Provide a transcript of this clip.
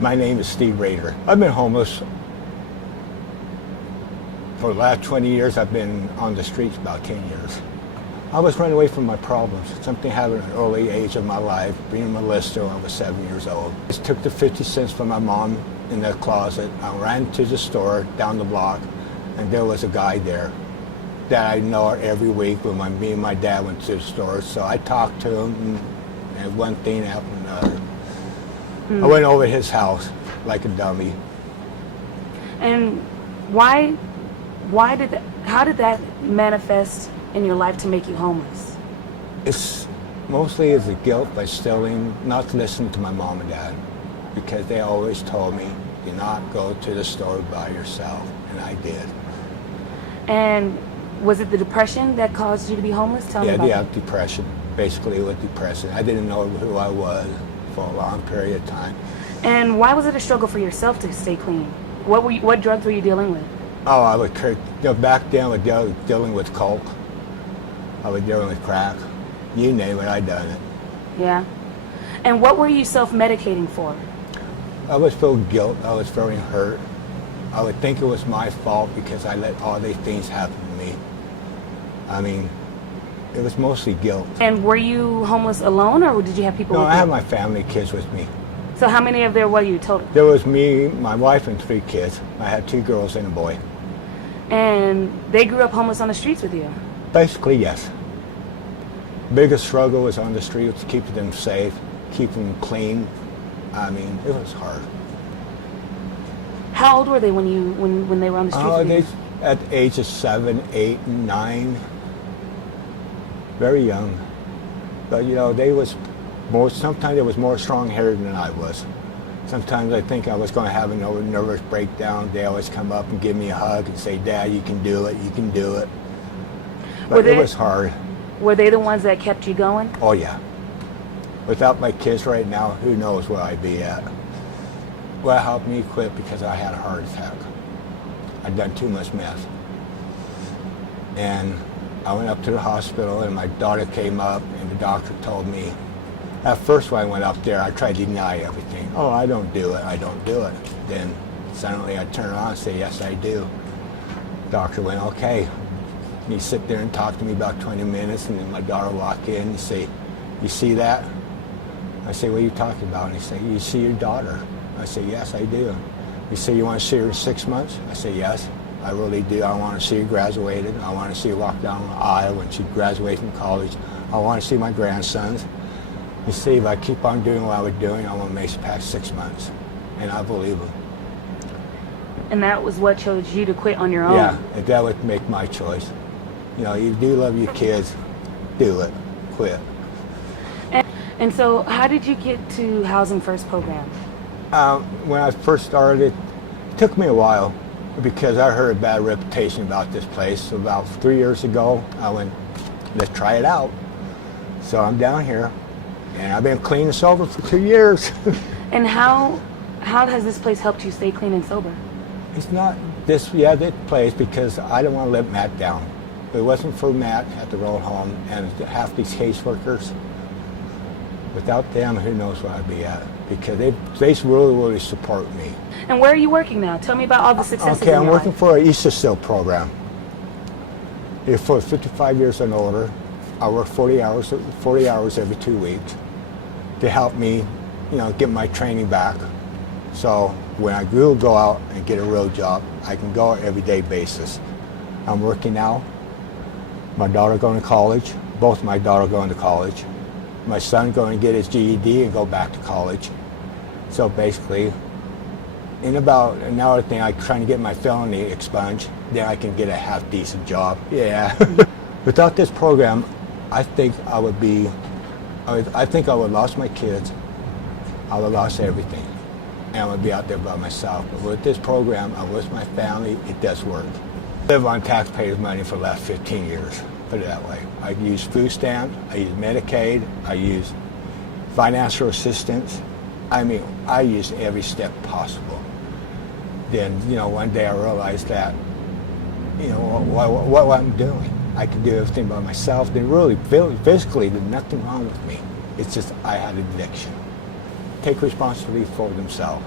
My name is Steve Rader. I've been homeless for the last 20 years. I've been on the streets about 10 years. I was running away from my problems. Something happened at an early age of my life, being a molester when I was 7 years old. I took the 50 cents from my mom in the closet. I ran to the store down the block, and there was a guy there that I know every week when me and my dad went to the store. So I talked to him, and one thing after another. I went over to his house like a dummy. And how did that manifest in your life to make you homeless? It's mostly as a guilt by stealing, not to listen to my mom and dad, because they always told me, do not go to the store by yourself, and I did. And was it the depression that caused you to be homeless? Tell me about that. Depression. Basically, it was depression. I didn't know who I was for a long period of time. And why was it a struggle for yourself to stay clean? What drugs were you dealing with? Oh, I would, back then I was dealing with coke. I was dealing with crack. You name it, I done it. Yeah. And what were you self-medicating for? I was feeling guilt. I was feeling hurt. I would think it was my fault because I let all these things happen to me. I mean, it was mostly guilt. And were you homeless alone, or did you have people with you? No, I had my family, kids with me. So how many of there were you total? There was me, my wife, and 3 kids. I had 2 girls and a boy. And they grew up homeless on the streets with you? Basically, yes. Biggest struggle was on the streets, keeping them safe, keeping them clean. I mean, it was hard. How old were they when they were on the streets with you? At the age of 7, 8, and 9. Very young. But you know, sometimes they was more strong-headed than I was. Sometimes I think I was going to have a nervous breakdown. They always come up and give me a hug and say, Dad, you can do it, you can do it. But it was hard. Were they the ones that kept you going? Oh yeah. Without my kids right now, who knows where I'd be at. Well, it helped me quit because I had a heart attack. I'd done too much meth. And I went up to the hospital, and my daughter came up, and the doctor told me, at first when I went up there, I tried to deny everything. Oh, I don't do it, I don't do it. Then suddenly I turn around and say, yes, I do. The doctor went, okay. And he sit there and talk to me about 20 minutes, and then my daughter walk in and say, you see that? I say, what are you talking about? And he say, you see your daughter? I say, yes, I do. He say, you want to see her in 6 months? I say, yes, I really do. I want to see her graduated. I want to see her walk down the aisle when she graduates from college. I want to see my grandsons. You see, if I keep on doing what I was doing, I want to make it past 6 months. And I believe him. And that was what chose you to quit on your own? Yeah, that would make my choice. You know, you do love your kids, do it, quit. And so how did you get to Housing First program? When I first started, it took me a while because I heard a bad reputation about this place. So about 3 years ago, I went, let's try it out. So I'm down here, and I've been clean and sober for 2 years. And how has this place helped you stay clean and sober? It's not this place, because I don't want to let Matt down. If it wasn't for Matt at the road home and half these caseworkers, without them, who knows where I'd be at, because they really support me. And where are you working now? Tell me about all the successes in your life. Okay, I'm working for an Easter Seal program. If for 55 years and older, I work 40 hours every 2 weeks to help me, get my training back. So when I will go out and get a real job, I can go on an everyday basis. I'm working now. My daughter going to college. Both my daughter going to college. My son going to get his GED and go back to college. So basically, in about an hour thing, I'm trying to get my felony expunged. Then I can get a half-decent job. Yeah. Without this program, I think I would have lost my kids. I would have lost everything. And I would be out there by myself. But with this program, I'm with my family. It does work. I live on taxpayers' money for the last 15 years. Put it that way. I use food stamps, I use Medicaid, I use financial assistance. I mean, I use every step possible. Then, one day I realized that, what I'm doing. I could do everything by myself. Then really, physically, there's nothing wrong with me. It's just I had addiction. Take responsibility for themselves.